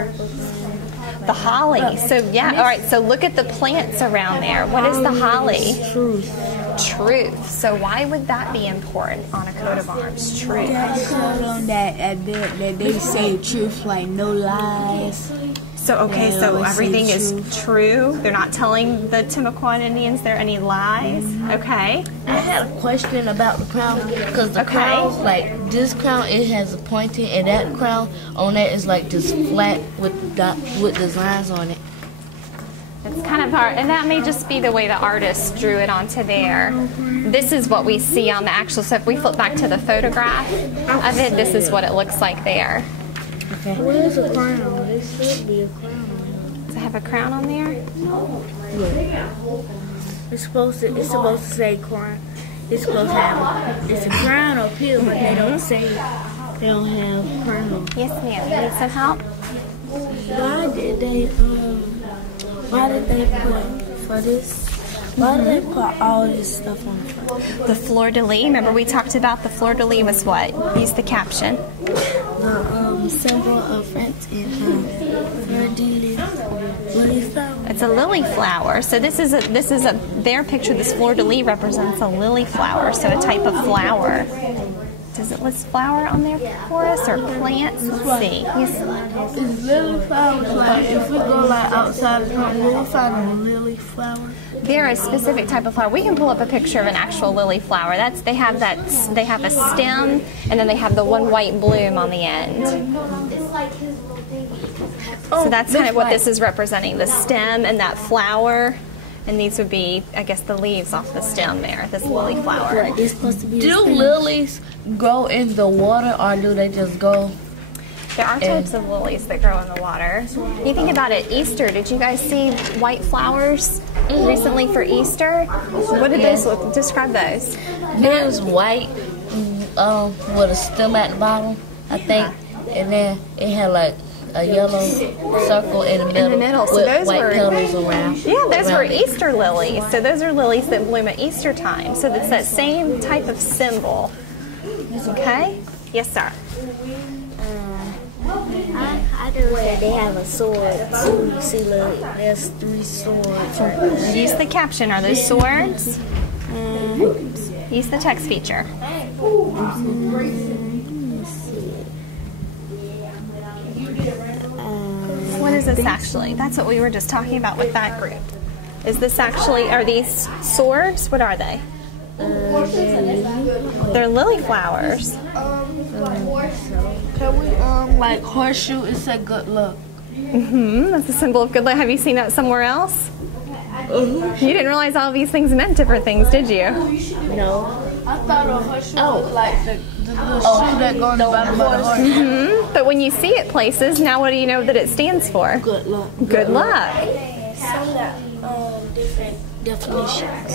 The holly. So yeah. All right. So look at the plants around there. What is the holly? Truth. So why would that be important on a coat of arms? Truth. That they say truth, like no lies. So okay, so everything is true. They're not telling the Timucuan Indians there any lies. Okay. I had a question about the crown, because the crown, like this crown, it has a pointy, and that crown on that is like just flat with designs on it. It's kind of hard, and that may just be the way the artist drew it onto there. This is what we see on the actual. So if we flip back to the photograph of it, this is what it looks like there. Okay. Where's a crown? There should be a crown. Does it have a crown on there? Yeah. It's supposed to say crown. It's supposed to have. It's a crown up here, but they don't say. They don't have crown. Yes, ma'am. You need some help? Why did they put for this? Why did they put all this stuff on the front? The fleur-de-lis. Remember we talked about the fleur-de-lis was what? Use the caption. The symbol of France and fleur-de-lis. It's a lily flower. So this is their picture. This fleur-de-lis represents a lily flower, so a type of flower. Does Does it list flower on there for us or plants? Let's see. Yes. It's lily flowers. Like if we go like outside of something, we'll find a lily flower. They're a specific type of flower. We can pull up a picture of an actual lily flower. They have a stem, and then they have the one white bloom on the end. So that's kind of what this is representing, the stem and that flower. And these would be, I guess, the leaves off the stem there, this lily flower. Do lilies grow in the water, or do they just go? There are types of lilies that grow in the water. You think about it, Easter, did you guys see white flowers recently for Easter? What did those look? Describe those. There's white with a stem at the bottom, I think, and then it had like a yellow circle in the middle, So with those white were petals around. Yeah, those were around it. Easter lilies. So those are lilies that bloom at Easter time. So it's that same type of symbol. Okay? Yes, sir. I know that they have a sword too. You see, look, there's 3 swords right there. Use the caption. Are those swords? Use the text feature. What is this actually? That's what we were just talking about with that group. Is this actually, are these swords? What are they? They're lily flowers. Can we like horseshoe? It said good luck. That's a symbol of good luck. Have you seen that somewhere else? You didn't realize all these things meant different things, did you? No. I thought a horseshoe was like the little shoe that goes on the bottom of the horse. But when you see it places, now what do you know that it stands for? Good luck. Good luck. Some got different definitions.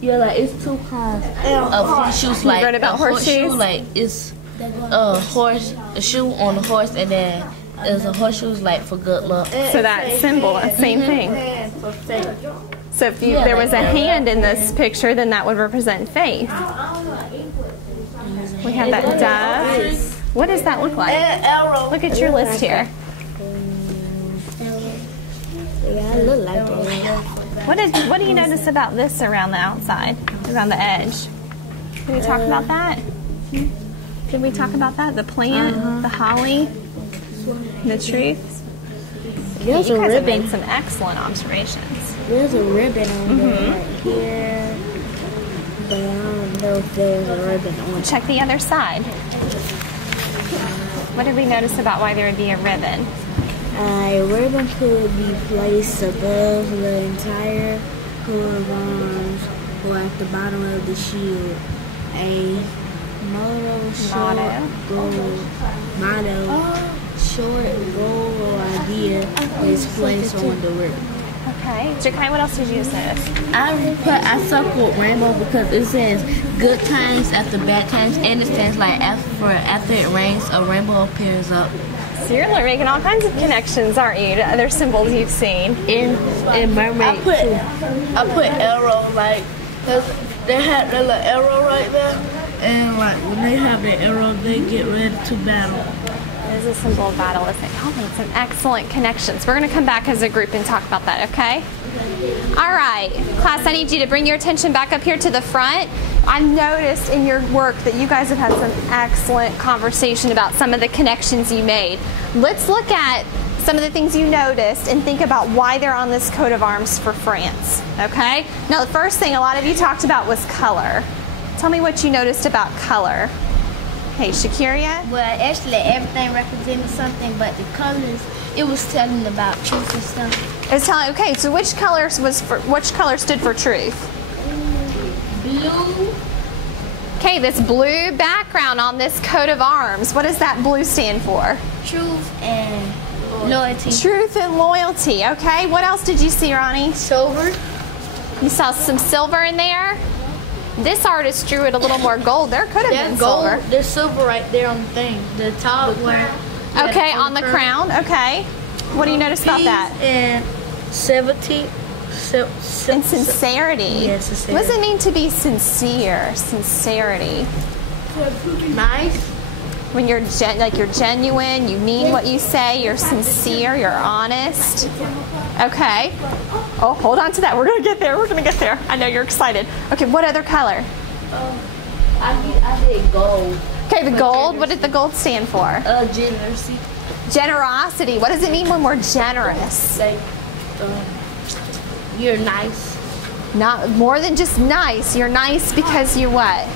Yeah, like it's 2 kinds of horseshoes. Like read about a horseshoe, horseshoes? like it's a shoe on a horse, and then there's a horseshoes like for good luck. So that symbol, same thing. So if there was a hand in this picture, then that would represent faith. We have that dove. What does that look like? Look at your list here. Yeah, I look like that. What do you notice about this around the outside, around the edge? Can we talk about that? Did we talk about that? The plant, the holly, the truth? There's You a guys have ribbon. made some excellent observations. There's a ribbon on there right here, but I don't know if there's a ribbon on it. Check the other side. What did we notice about why there would be a ribbon? A ribbon could be placed above the entire coat of arms or at the bottom of the shield. A short goal or idea is placed on the ribbon. Okay. Jakai, what else did you just notice? I circled rainbow because it says good times after bad times, and it says like after it rains, a rainbow appears up. So you're making all kinds of connections, aren't you, to other symbols you've seen? In mermaid. I put arrow like, cause they had that little arrow right there, and like when they have the arrow, they get ready to battle. It is a symbol of battle, isn't it? Y'all made some excellent connections. We're going to come back as a group and talk about that, okay? All right, class, I need you to bring your attention back up here to the front. I've noticed in your work that you guys have had some excellent conversation about some of the connections you made. Let's look at some of the things you noticed and think about why they're on this coat of arms for France, okay? Now, the first thing a lot of you talked about was color. Tell me what you noticed about color. Hey, Shakiria? Well, actually, everything represented something, but the colors, it was telling about truth and stuff. It's telling. Okay, so which color stood for truth? Blue. Okay, this blue background on this coat of arms. What does that blue stand for? Truth and loyalty. Truth and loyalty. Okay, what else did you see, Ronnie? Silver. You saw some silver in there. This artist drew it a little more gold. There could have been silver. There's silver right there on the thing. The top where. Okay, on the crown. Okay. What do you notice about that? And 17. And sincerity. Yeah, sincerity. What does it mean to be sincere? Sincerity. Nice. When you're you're genuine, you mean what you say, you're sincere, you're honest. Okay. Oh, hold on to that. We're gonna get there. We're gonna get there. I know you're excited. Okay, what other color? I did gold. Okay, the gold. What did the gold stand for? Generosity. Generosity. What does it mean when we're generous? Like, you're nice. Not more than just nice. You're nice because you what?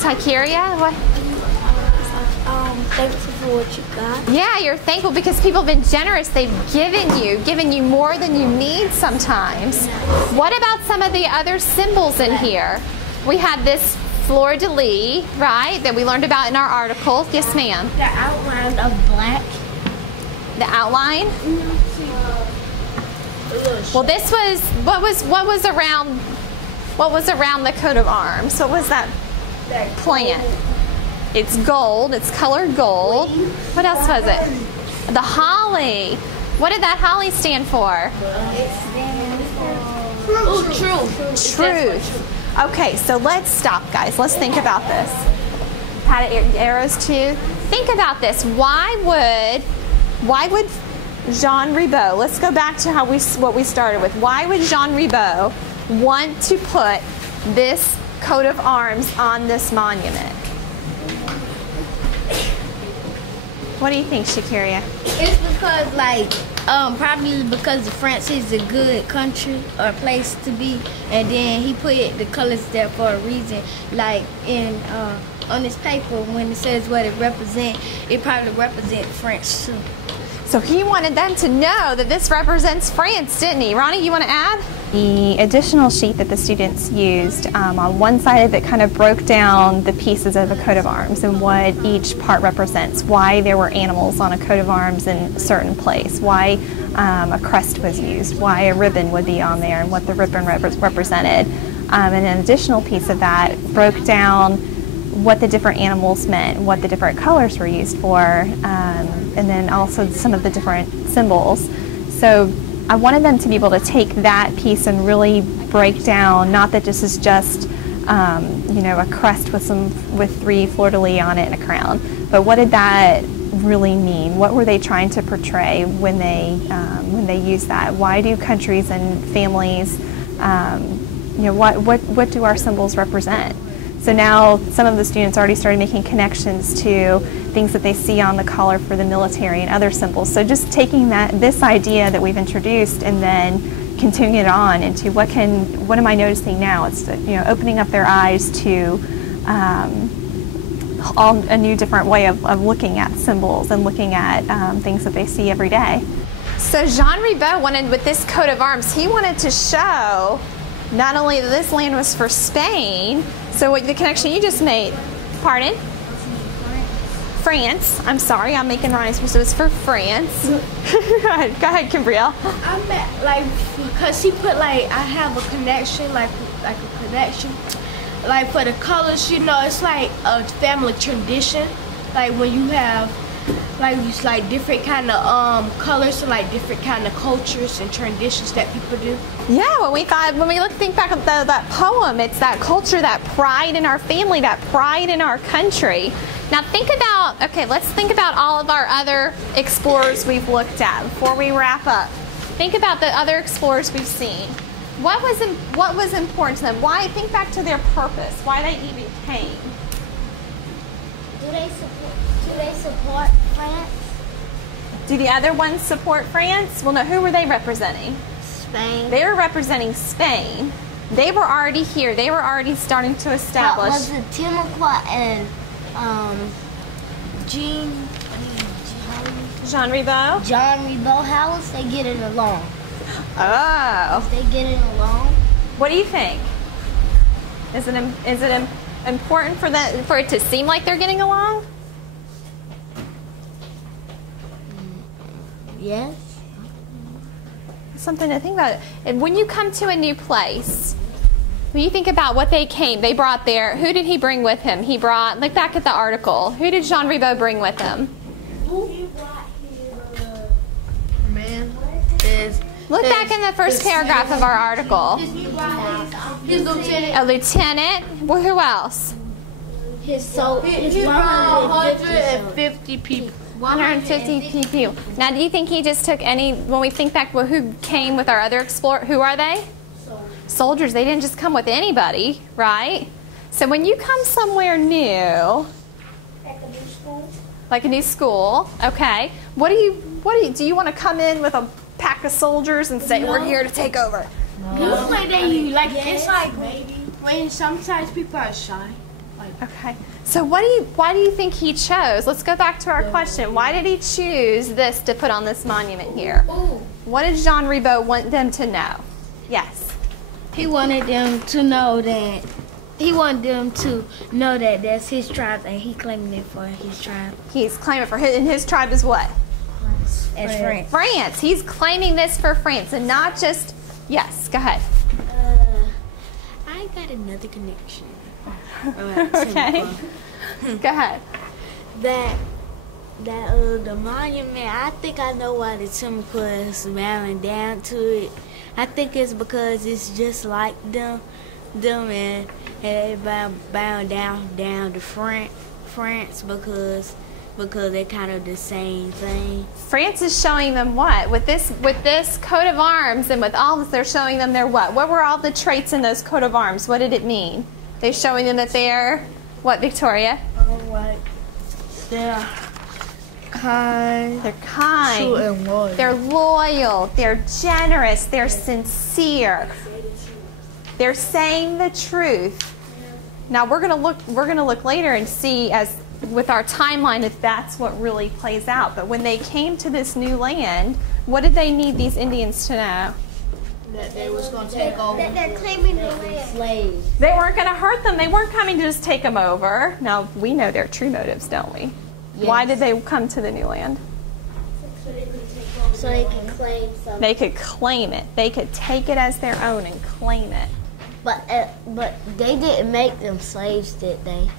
Tikeria? What? Thankful for what you got. Yeah, you're thankful because people have been generous. They've given you more than you need sometimes. What about some of the other symbols in here? We had this fleur-de-lis, right, that we learned about in our article. Yes, ma'am. The outline of black. The outline? Well, this was what was around the coat of arms? What was that plant? It's gold. It's colored gold. What else was it? The holly. What did that holly stand for? Truth. Okay, so let's stop, guys. Let's think about this. Had arrows too. Think about this. Why would Jean Ribault? Let's go back to what we started with. Why would Jean Ribault want to put this coat of arms on this monument? What do you think, Shakaria? It's because, like, probably because France is a good country or place to be, and then he put the colors there for a reason. Like on this paper, when it says what it represents, it probably represents France too. So he wanted them to know that this represents France, didn't he? Ronnie, you want to add? The additional sheet that the students used, on one side of it kind of broke down the pieces of a coat of arms and what each part represents, why there were animals on a coat of arms in a certain place, why a crest was used, why a ribbon would be on there and what the ribbon represented. And an additional piece of that broke down what the different animals meant, what the different colors were used for, and then also some of the different symbols. So I wanted them to be able to take that piece and really break down, not that this is just a crest with 3 fleur-de-lis on it and a crown, but what did that really mean? What were they trying to portray when they use that? Why do countries and families, what do our symbols represent? So now some of the students already started making connections to things that they see on the collar for the military and other symbols. So just taking this idea that we've introduced and then continuing it on into what am I noticing now? It's opening up their eyes to a new different way of looking at symbols and looking at things that they see every day. So Jean Ribault wanted, with this coat of arms, he wanted to show not only that this land was for Spain. So what the connection you just made, pardon? France. I'm sorry, I'm making rhymes, so it's for France. Go ahead, Kimbrielle. I meant, like, because he put, like, I have a connection, like a connection. Like, for the colors, it's like a family tradition. Like, when you have, like, it's like different kind of colors and like different kind of cultures and traditions that people do. Yeah, when we think back at that poem, it's that culture, that pride in our family, that pride in our country. Now let's think about all of our other explorers we've looked at before we wrap up. Think about the other explorers we've seen. What was important to them? Think back to their purpose, why they even came. Do they support France? Do the other ones support France? Well, no, who were they representing? Spain. They were representing Spain. They were already here. They were already starting to establish. Was it Timocrat and Jean Ribault? Jean Ribault, how was they getting along? Oh. Was they getting along? What do you think? Is it important for it to seem like they're getting along? Yes. Something to think about. And when you come to a new place, when you think about what they brought there. Who did he bring with him? He brought, look back at the article. Who did Jean Ribault bring with him? Look back in the first paragraph of our article. His lieutenant. A lieutenant. Well, who else? His 150 people. 150 people. Now, do you think he just took when we think back, well, who came with our other explorer, who are they? Soldiers. They didn't just come with anybody, right? So when you come somewhere new, like a new school, okay, do you want to come in with a pack of soldiers and say, we're here to take over? Usually it's like maybe when sometimes people are shy. Okay. So why do you think he chose? Let's go back to our question. Why did he choose this to put on this monument here? What did Jean Ribot want them to know? Yes. He wanted them to know that that's his tribe, and he claiming it for his tribe. He's claiming for his, and his tribe is what? France. France. He's claiming this for France, and not just. Yes. Go ahead. I got another connection. Okay. Go ahead. The monument, I think I know why the Timber is bowing down to it. I think it's because it's just like them and they bow down to France because they're kind of the same thing. France is showing them what? With this coat of arms and with all this, they're showing them their what? What were all the traits in those coat of arms? What did it mean? They're showing them that they're what, Victoria? They're kind. They're kind. True and loyal. They're loyal. They're generous. They're sincere. They're saying the truth. Now we're gonna look later and see with our timeline if that's what really plays out. But when they came to this new land, what did they need these Indians to know? That they was going to take over. That they're claiming the land. Slaves. They weren't going to hurt them. They weren't coming to just take them over. Now, we know their true motives, don't we? Yes. Why did they come to the new land? So they can claim something. They could claim it. They could take it as their own and claim it. But they didn't make them slaves, did they?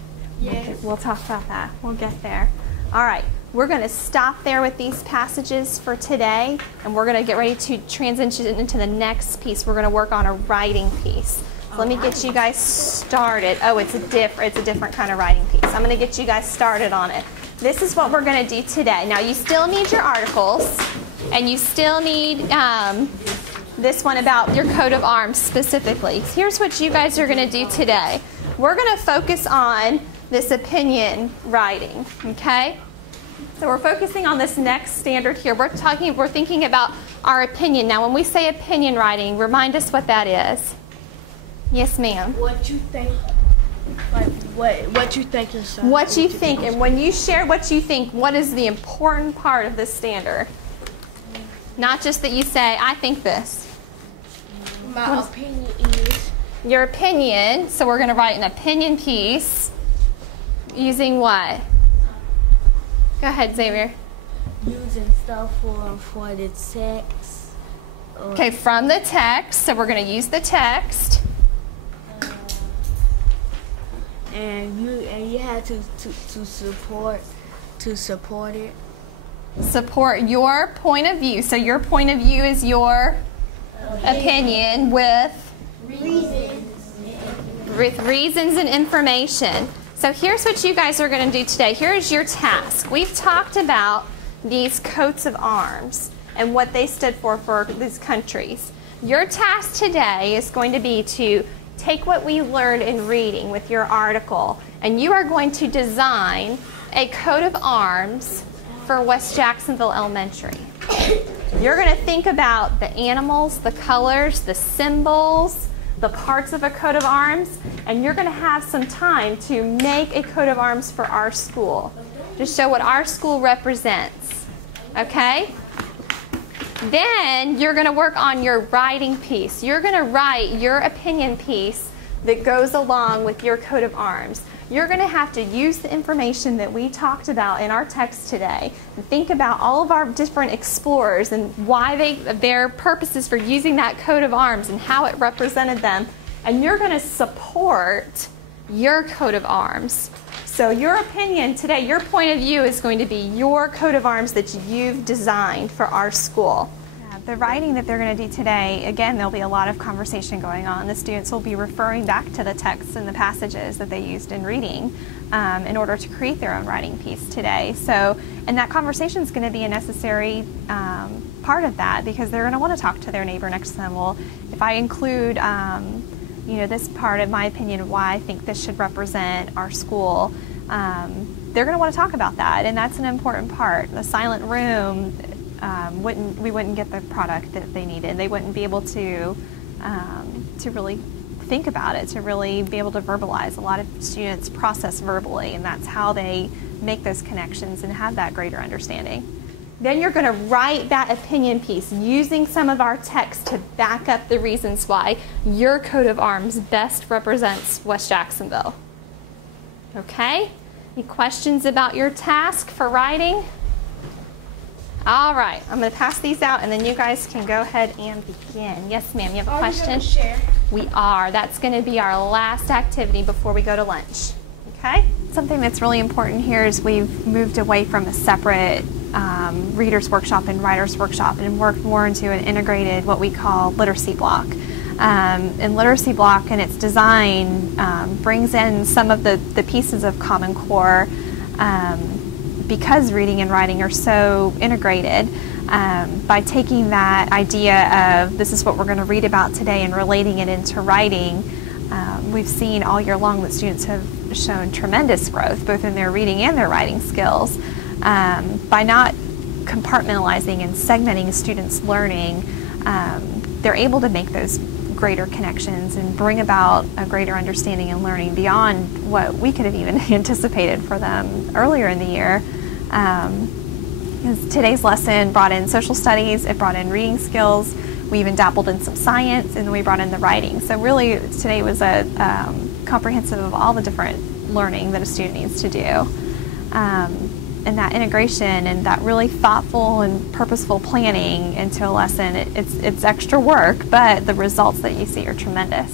Yes. We'll talk about that. We'll get there. All right. We're going to stop there with these passages for today, and we're going to get ready to transition into the next piece. We're going to work on a writing piece. So let me get you guys started. Oh, it's a different kind of writing piece. I'm going to get you guys started on it. This is what we're going to do today. Now, you still need your articles, and you still need this one about your coat of arms specifically. Here's what you guys are going to do today. We're going to focus on this opinion writing, okay? So we're focusing on this next standard here. We're thinking about our opinion. Now, when we say opinion writing, remind us what that is. Yes, ma'am. What you think, what you think is what you think, and when you share what you think, what is the important part of this standard? Not just that you say, I think this. My opinion is. Your opinion, so we're going to write an opinion piece using what? Go ahead, Xavier. Using stuff for the text. Okay, from the text. So we're going to use the text. And you have to support it. Support your point of view. So your point of view is your opinion with reasons and information. So here's what you guys are going to do today. Here's your task. We've talked about these coats of arms and what they stood for these countries. Your task today is going to be to take what we learned in reading with your article, and you are going to design a coat of arms for West Jacksonville Elementary. You're going to think about the animals, the colors, the symbols, the parts of a coat of arms, and you're going to have some time to make a coat of arms for our school to show what our school represents. Okay? Then you're going to work on your writing piece. You're going to write your opinion piece that goes along with your coat of arms. You're going to have to use the information that we talked about in our text today and think about all of our different explorers and why their purposes for using that coat of arms and how it represented them. And you're going to support your coat of arms. So your opinion today, your point of view is going to be your coat of arms that you've designed for our school. The writing that they're going to do today, again, there'll be a lot of conversation going on. The students will be referring back to the texts and the passages that they used in reading in order to create their own writing piece today. So, and that conversation is going to be a necessary part of that because they're going to want to talk to their neighbor next to them. Well, if I include you know, this part, in my opinion, of why I think this should represent our school, they're going to want to talk about that, and that's an important part. The silent room, we wouldn't get the product that they needed. They wouldn't be able to really think about it, to really be able to verbalize. A lot of students process verbally, and that's how they make those connections and have that greater understanding. Then you're going to write that opinion piece using some of our text to back up the reasons why your coat of arms best represents West Jacksonville. Okay? Any questions about your task for writing? All right, I'm going to pass these out, and then you guys can go ahead and begin. Yes, ma'am, you have a question? Are we going to share? We are. That's going to be our last activity before we go to lunch. Okay? Something that's really important here is we've moved away from a separate reader's workshop and writer's workshop and worked more into an integrated, what we call literacy block. And literacy block and its design brings in some of the pieces of Common Core because reading and writing are so integrated. By taking that idea of this is what we're going to read about today and relating it into writing, we've seen all year long that students have shown tremendous growth both in their reading and their writing skills. By not compartmentalizing and segmenting students' learning, they're able to make those greater connections and bring about a greater understanding and learning beyond what we could have even anticipated for them earlier in the year. Today's lesson brought in social studies, it brought in reading skills, we even dabbled in some science, and then we brought in the writing. So really today was a comprehensive of all the different learning that a student needs to do. And that integration and that really thoughtful and purposeful planning into a lesson, it's extra work, but the results that you see are tremendous.